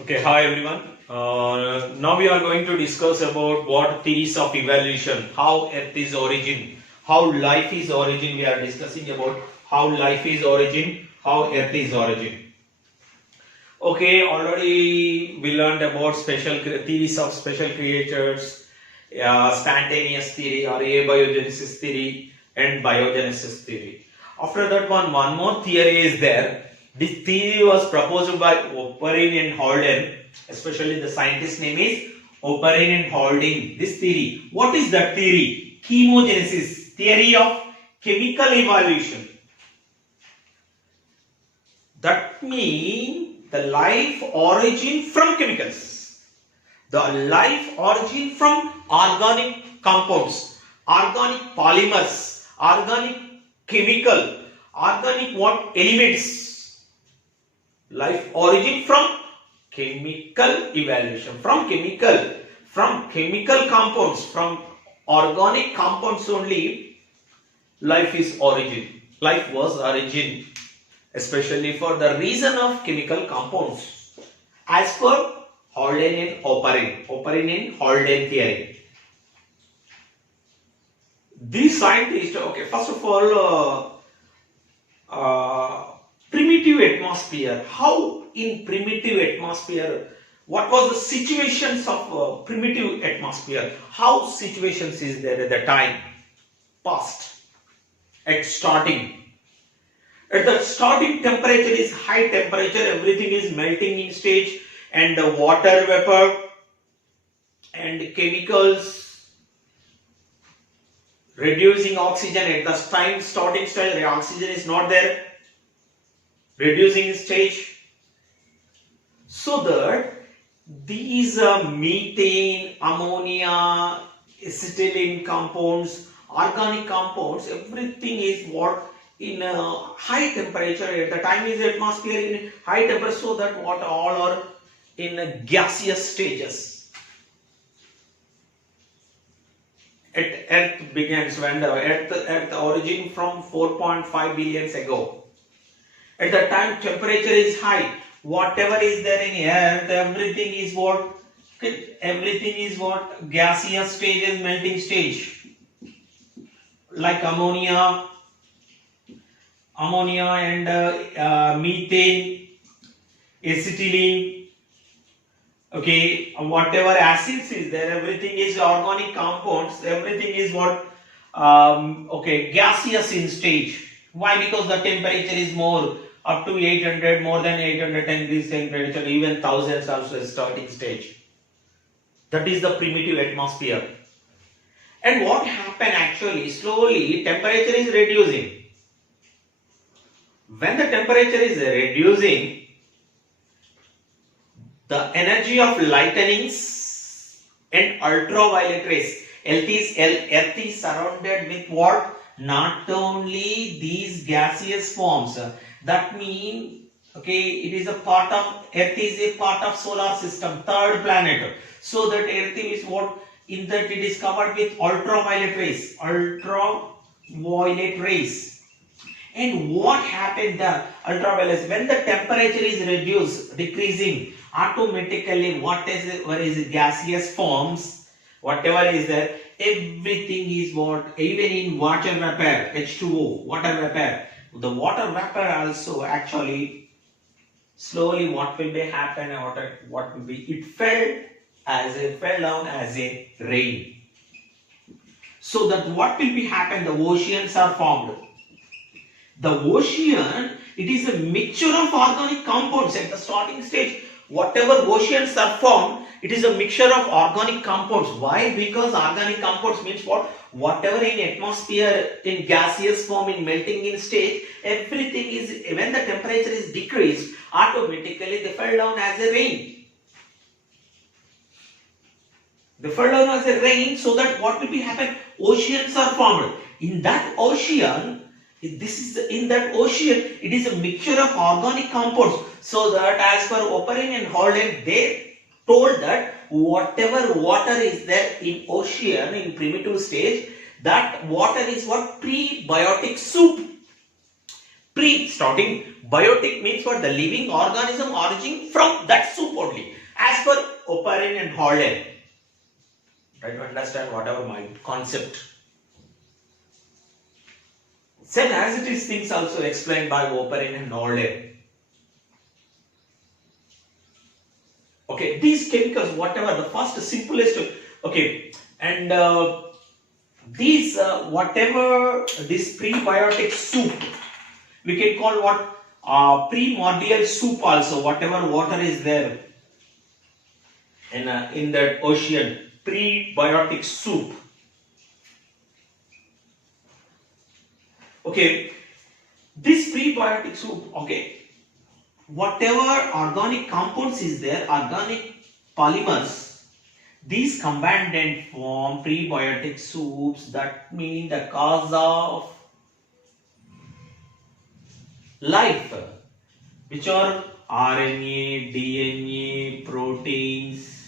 Okay, hi everyone. Now we are going to discuss about what theories of evolution, how Earth is origin, how life is origin. We are discussing about how life is origin, how Earth is origin. Okay, already we learned about theories of special creatures, spontaneous theory or abiogenesis theory and biogenesis theory. After that one more theory is there. This theory was proposed by Oparin and Haldane, especially the scientist name is Oparin and Haldane. This theory, what is that theory? Chemogenesis, theory of chemical evolution. That means the life origin from chemicals. The life origin from organic compounds, organic polymers, organic chemical, organic what elements. Life origin from chemical evaluation, from chemical compounds, from organic compounds only. Life is origin. Life was origin, especially for the reason of chemical compounds, as per Haldane and Oparin and Haldane theory. These scientists, okay, first of all, primitive atmosphere. How in primitive atmosphere? What was the situations of primitive atmosphere? How situations is there at the time past at starting? At the starting temperature is high temperature, everything is melting in stage, and the water vapor and chemicals reducing oxygen at the time starting stage, the oxygen is not there, reducing stage, so that these methane, ammonia, acetylene compounds, organic compounds, everything is what in a high temperature. At the time is atmosphere in high temperature, so that what all are in gaseous stages. Earth begins when the Earth origin from 4.5 billion ago. At the time temperature is high, whatever is there in Earth, everything is what? Everything is what? Gaseous stages, melting stage, like ammonia and methane, acetylene, okay, whatever acids is there, everything is organic compounds, everything is what? Okay, gaseous in stage. Why? Because the temperature is more, up to 800, more than 810 degrees temperature, even thousands also starting stage. That is the primitive atmosphere. And what happened actually? Slowly temperature is reducing. When the temperature is reducing, the energy of lightnings and ultraviolet rays, Earth is surrounded with what? Not only these gaseous forms. That means, okay, it is a part of, Earth is a part of solar system, third planet. So that Earth is what? In that it is covered with ultraviolet rays. And what happened the ultraviolet? When the temperature is reduced, decreasing, automatically whatever is gaseous forms, whatever is there, everything is what? Even in water vapor, H2O, water vapor, the water vapor also actually slowly what will be happen, what will be, it fell down as a rain. So that what will be happen, the oceans are formed. The ocean, it is a mixture of organic compounds at the starting stage. Whatever oceans are formed, it is a mixture of organic compounds. Why? Because organic compounds means what? Whatever in atmosphere, in gaseous form, in melting in stage, everything is, when the temperature is decreased, automatically they fell down as a rain. They fell down as a rain, so that what will be happen? Oceans are formed. In that ocean, it is a mixture of organic compounds. So that as per Oparin and Haldane, they told that whatever water is there in ocean in primitive stage, that water is what? Prebiotic soup. Starting biotic means what? The living organism origin from that soup only. As per Oparin and Haldane. Try to understand whatever my concept. Same as it is things also explained by Oparin and Haldane. Okay, these chemicals, whatever, the first simplest, okay, and these, whatever this prebiotic soup, we can call what primordial soup also, whatever water is there in that ocean, prebiotic soup. Okay, this prebiotic soup, okay, whatever organic compounds is there, organic polymers, these combined and form prebiotic soups. That means the cause of life, which are RNA, DNA, proteins,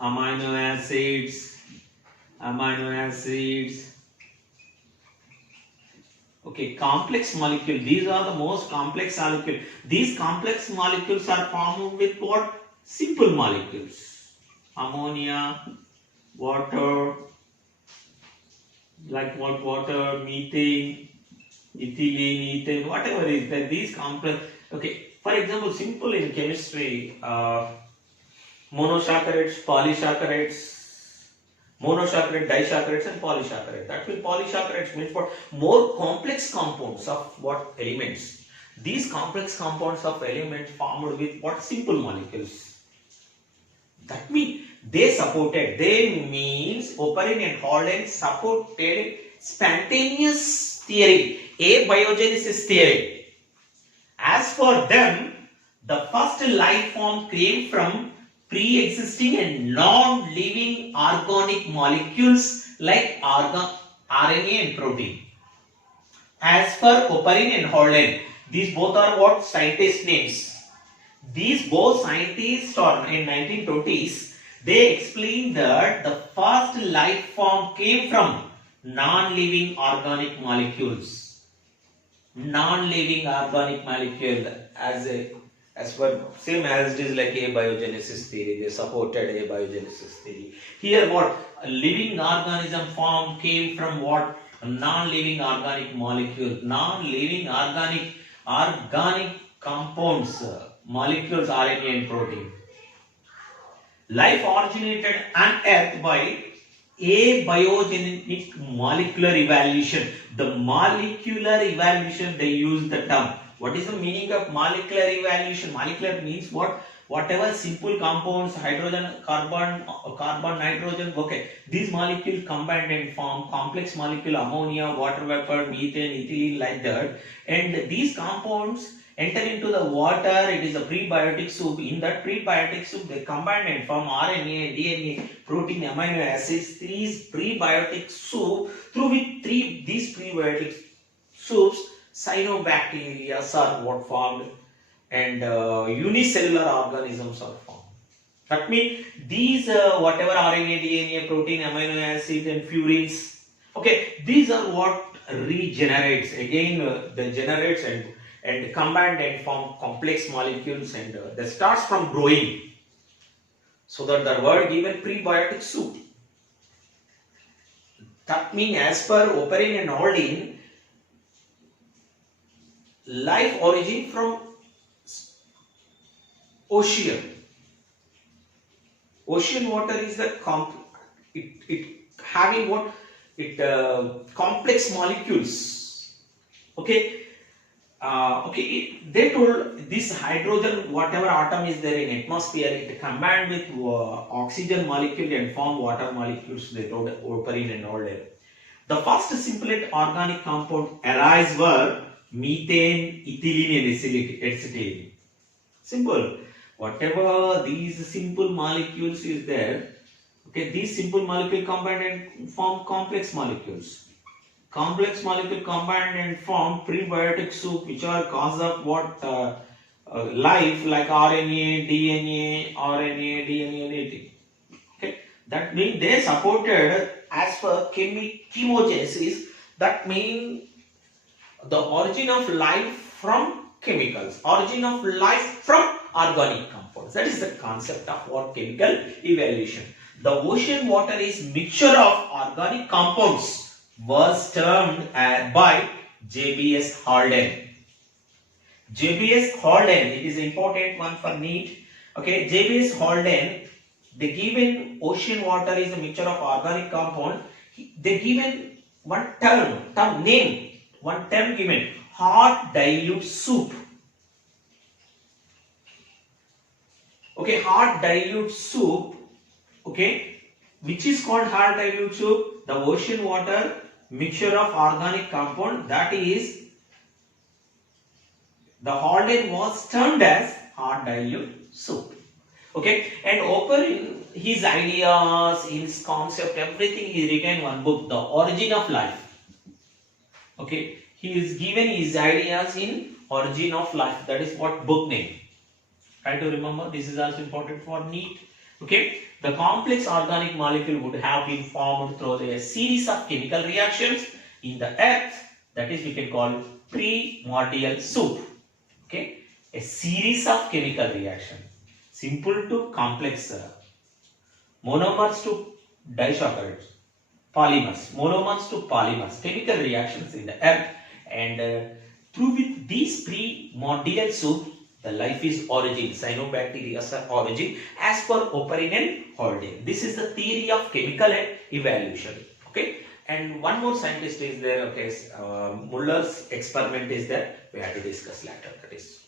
amino acids. Okay, complex molecule. These are the most complex molecule. These complex molecules are formed with what? Simple molecules. Ammonia, water, like what? Water, methane, ethylene, ethane, whatever is there. These complex. Okay, for example, simple in chemistry, monosaccharides, polysaccharides. Monosaccharide, disaccharides and polysaccharides. That means polysaccharides means what? More complex compounds of what? Elements. These complex compounds of elements formed with what? Simple molecules. That means they means Oparin and Haldane supported spontaneous theory, abiogenesis theory. As for them, the first life form came from pre-existing and non-living organic molecules like RNA and protein. As per Oparin and Haldane, these both are what? Scientist names. These both scientists, or in 1920s, they explained that the first life form came from non-living organic molecules. Non-living organic molecule as per same as it is like abiogenesis theory. They supported abiogenesis theory. Here what? A living organism form came from what? Non-living organic molecule. Non-living organic compounds, molecules, RNA and protein. Life originated on Earth by abiogenic molecular evolution. The molecular evolution, they use the term. What is the meaning of molecular evolution? Molecular means what? Whatever simple compounds, hydrogen, carbon, nitrogen, okay. These molecules combined and form complex molecule, ammonia, water vapor, methane, ethylene, like that. And these compounds enter into the water. It is a prebiotic soup. In that prebiotic soup, they combine and form RNA, DNA, protein, amino acids. These prebiotic soup, through which these prebiotic soups, cyanobacteria are what formed, and unicellular organisms are formed. That means these whatever RNA, DNA, protein, amino acids and purines, okay, these are what regenerates. Again, they generates and combined and form complex molecules, and that starts from growing. So that the word given prebiotic soup. That means as per Oparin and Haldane, life origin from ocean. Ocean water is the it having what? Complex molecules. Okay. They told this hydrogen, whatever atom is there in atmosphere, it combined with oxygen molecule and form water molecules. They told Oparin and Haldane. The first simplest organic compound arise were methane, ethylene and acetylene. Simple. Whatever these simple molecules is there, okay, these simple molecules combine and form complex molecules. Complex molecule combined and form prebiotic soup, which are cause of what? Life, like RNA, DNA, and anything. Okay, that means they supported as per chemogenesis. That means the origin of life from chemicals, origin of life from organic compounds. That is the concept of what chemical evolution. The ocean water is mixture of organic compounds was termed by JBS Halden. JBS Halden, it is important one for NEET. Okay, JBS Halden, they given ocean water is a mixture of organic compound. They given one term name, one term given, hard dilute soup. Okay, hard dilute soup. Okay, which is called hard dilute soup? The ocean water mixture of organic compound, that is the Halden was termed as hard dilute soup. Okay, and open his ideas, his concept, everything he written one book, The Origin of Life. Okay, he is given his ideas in Origin of Life. That is what book name. Try to remember, this is also important for NEET. Okay, the complex organic molecule would have been formed through a series of chemical reactions in the earth, that is we can call primordial soup. Okay, a series of chemical reactions, simple to complex, monomers to disaccharides, polymers, monomers to polymers, chemical reactions in the earth, and through with these primordial soup, the life is origin, cyanobacteria's origin as per Oparin and Halden. This is the theory of chemical evolution. Okay, and one more scientist is there. Okay, Muller's experiment is there. We have to discuss later. That is